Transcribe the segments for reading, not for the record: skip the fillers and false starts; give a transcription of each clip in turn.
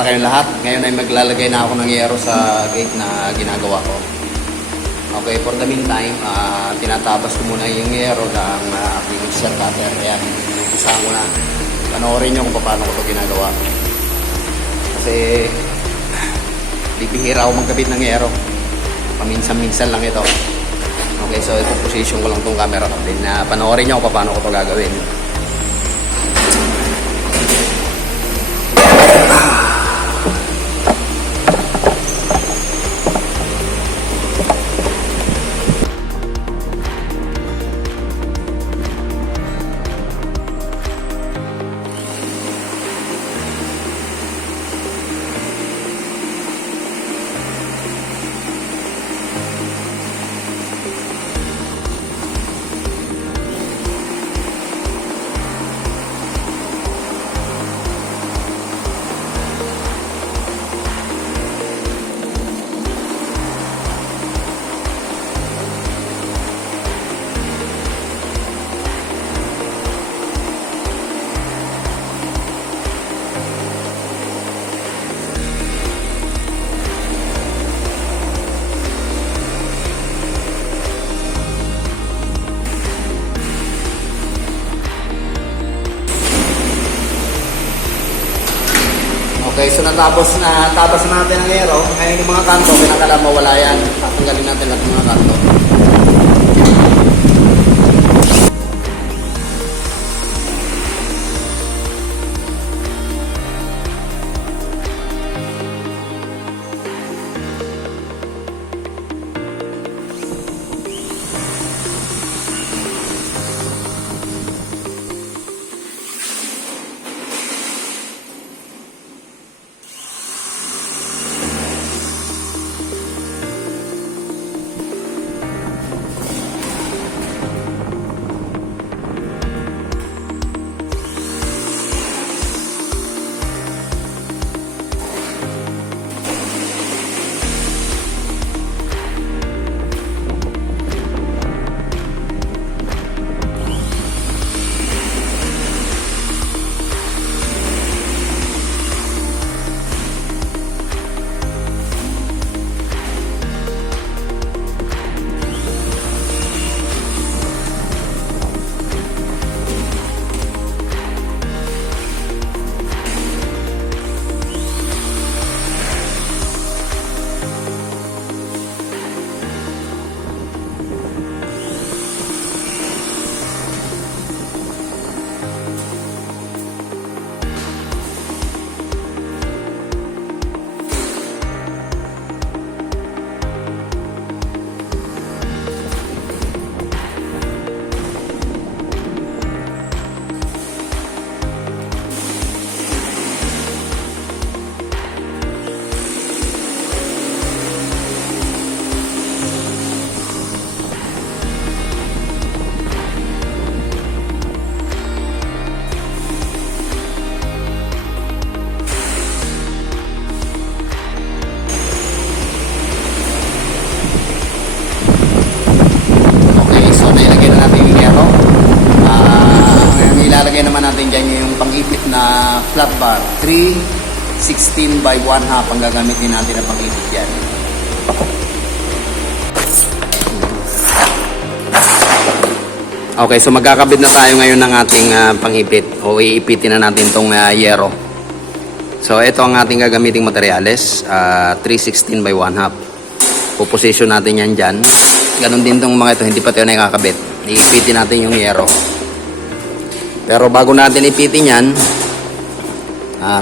Kamusta kayong lahat? Ngayon ay maglalagay na ako ng yero sa gate na ginagawa ko. Okay, for the meantime, tinatabas ko muna yung yero ng aking shell cutter. Ayan, usahan ko na. Panoorin nyo kung paano ko ito ginagawa. Kasi, bibihira ako magkabit ng yero. Paminsan-minsan lang ito. Okay, so ipo-position ko lang itong camera ko. Then, panoorin nyo kung paano ko ito gagawin. Okay, so natapos natin ang yero. Ngayon yung mga kanto, pinakala mawala yan. Tatanggalin natin lahat ng mga kanto. Flat bar 3/16 by 1/2 ang gagamitin natin na pang-ipit yan. Okay, so magkakabit na tayo ngayon ng ating pang-ipit o iipitin na natin tong yero. So ito ang ating gagamiting materyales, 3/16 by 1/2. Puposition natin yan dyan. Ganon din tong mga ito, hindi pa tayo nakakabit. Iipitin natin yung yero. Pero bago natin ipitin yan,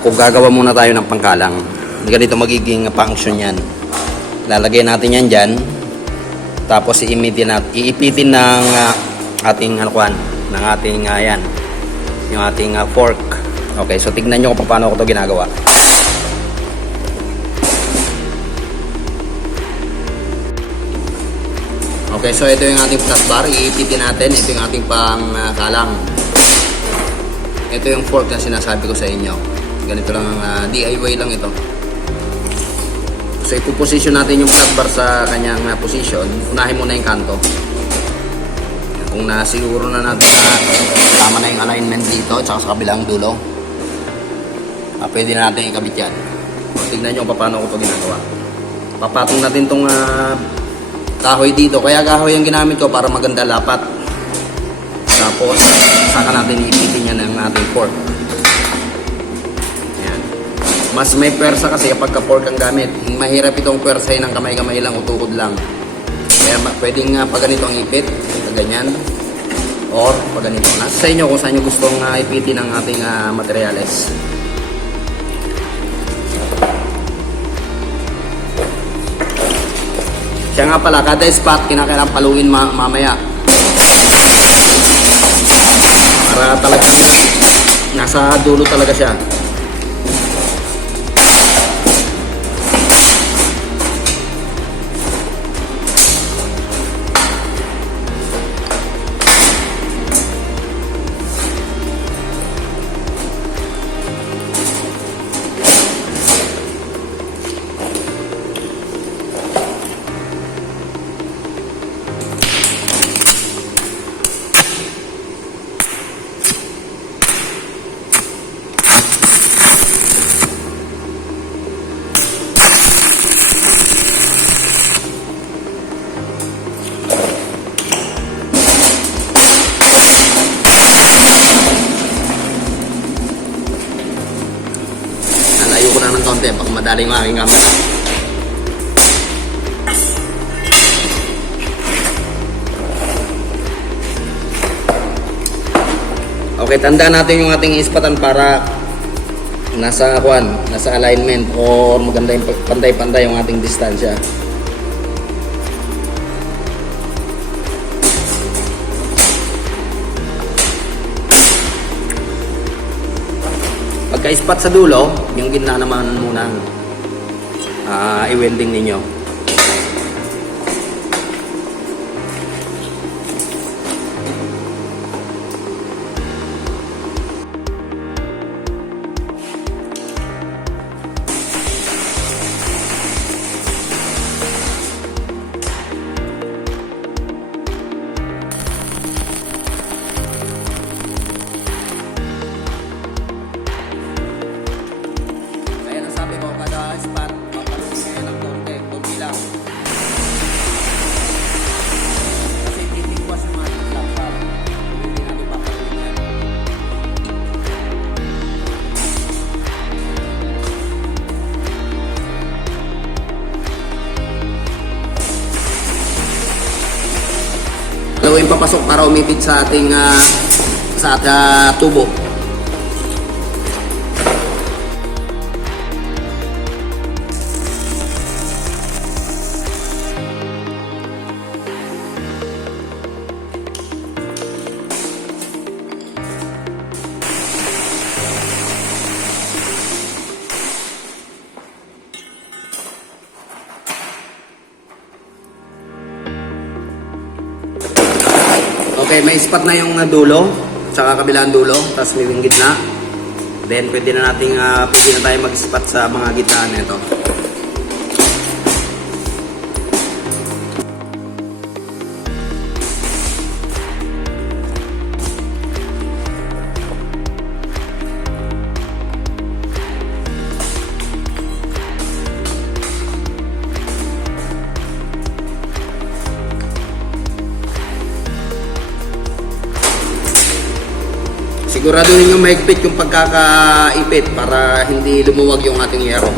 kung gagawa muna tayo ng pangkalang, ganito magiging function yan. Lalagay natin yan dyan, tapos iipitin ng ating ng ating yan, yung ating fork. Okay, so tignan nyo kung paano ko ito ginagawa. Okay, so ito yung ating flat bar, iipitin natin. Ito yung ating pangkalang. Ito yung fork na sinasabi ko sa inyo. Ganito lang ang DIY lang ito. So ipuposition natin yung flat bar sa kanyang position. Unahin muna yung kanto. Kung nasiguro na natin na tama na yung alignment dito at sa kabilang dulo, pwede na natin ikabit yan. Tignan nyo kung paano ko ito ginagawa. Papatong natin itong kahoy dito. Kaya kahoy ang ginamit ko para maganda lapat. Tapos, saka natin ipitin yan ng ating pork. Ayan. Mas may pwersa kasi kapag ka-pork ang gamit. Mahirap itong pwersahin ng kamay-kamay lang o tukod lang. Kaya pwedeng pag ganito ang ipit, ganyan. Or pag ganito. Nasa sa inyo kung saan nyo gustong ipitin ang ating materyales. Siya nga pala, kada spot kinakailangan paluin mamaya. Para talaga nasa dulo talaga siya. Nalayo ko na ng konti, baka madali yung aking camera. Okay, tandaan natin yung ating ispatan para nasa alignment or maganda yung pantay-pantay yung ating distansya. Pagka-ispat sa dulo, yung gitna naman muna i-welding ninyo. Spot, papaluin kayo ng konti lang. Kasi titigwas yung ating laptop. Hindi natin papaluin yan. Paluin papasok para umipit sa ating tubo. Okay, may spot na yung dulo, tsaka kabilang dulo, tapos may gitna. Then pwede na tayo mag-spot sa mga gitna nito. Siguraduhin yung mahigpit yung pagkakaipit para hindi lumuwag yung ating yero.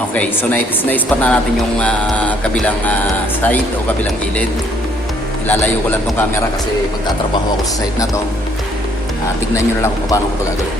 Okay, so na-spot na natin yung kabilang side o kabilang gilid. Ilalayo ko lang tong camera kasi magtatrabaho ako sa side na to. Tignan nyo na lang kung paano ko ito gagawin.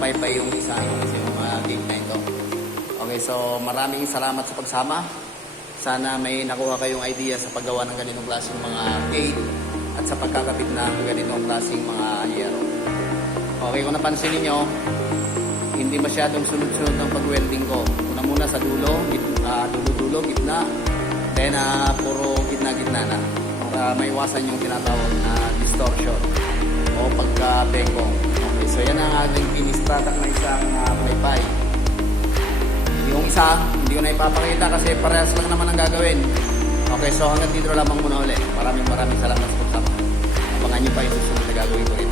paypay yung isa yung gate na ito. Okay, so maraming salamat sa pagsama. Sana may nakuha kayong idea sa paggawa ng ganitong klaseng mga gate at sa pagkakabit ng ganitong klaseng mga yero. Okay, kung napansin niyo, hindi masyadong sunod-sunod ng pag-welding ko. Una muna sa dulo, dulo-dulo, gitna. Then, puro gitna-gitna na. Para maiwasan yung tinatawag na distortion o pagka-bengkong. Okay, so yan ang ating pinistratak na isang paypay. Yung isa, hindi ko na ipapakita kasi parehas lang naman ang gagawin. Okay, so hanggang dito lamang muna ulit. Maraming salamat sa pagsama. Abangan nyo pa yung susunod na gagawin ko rin.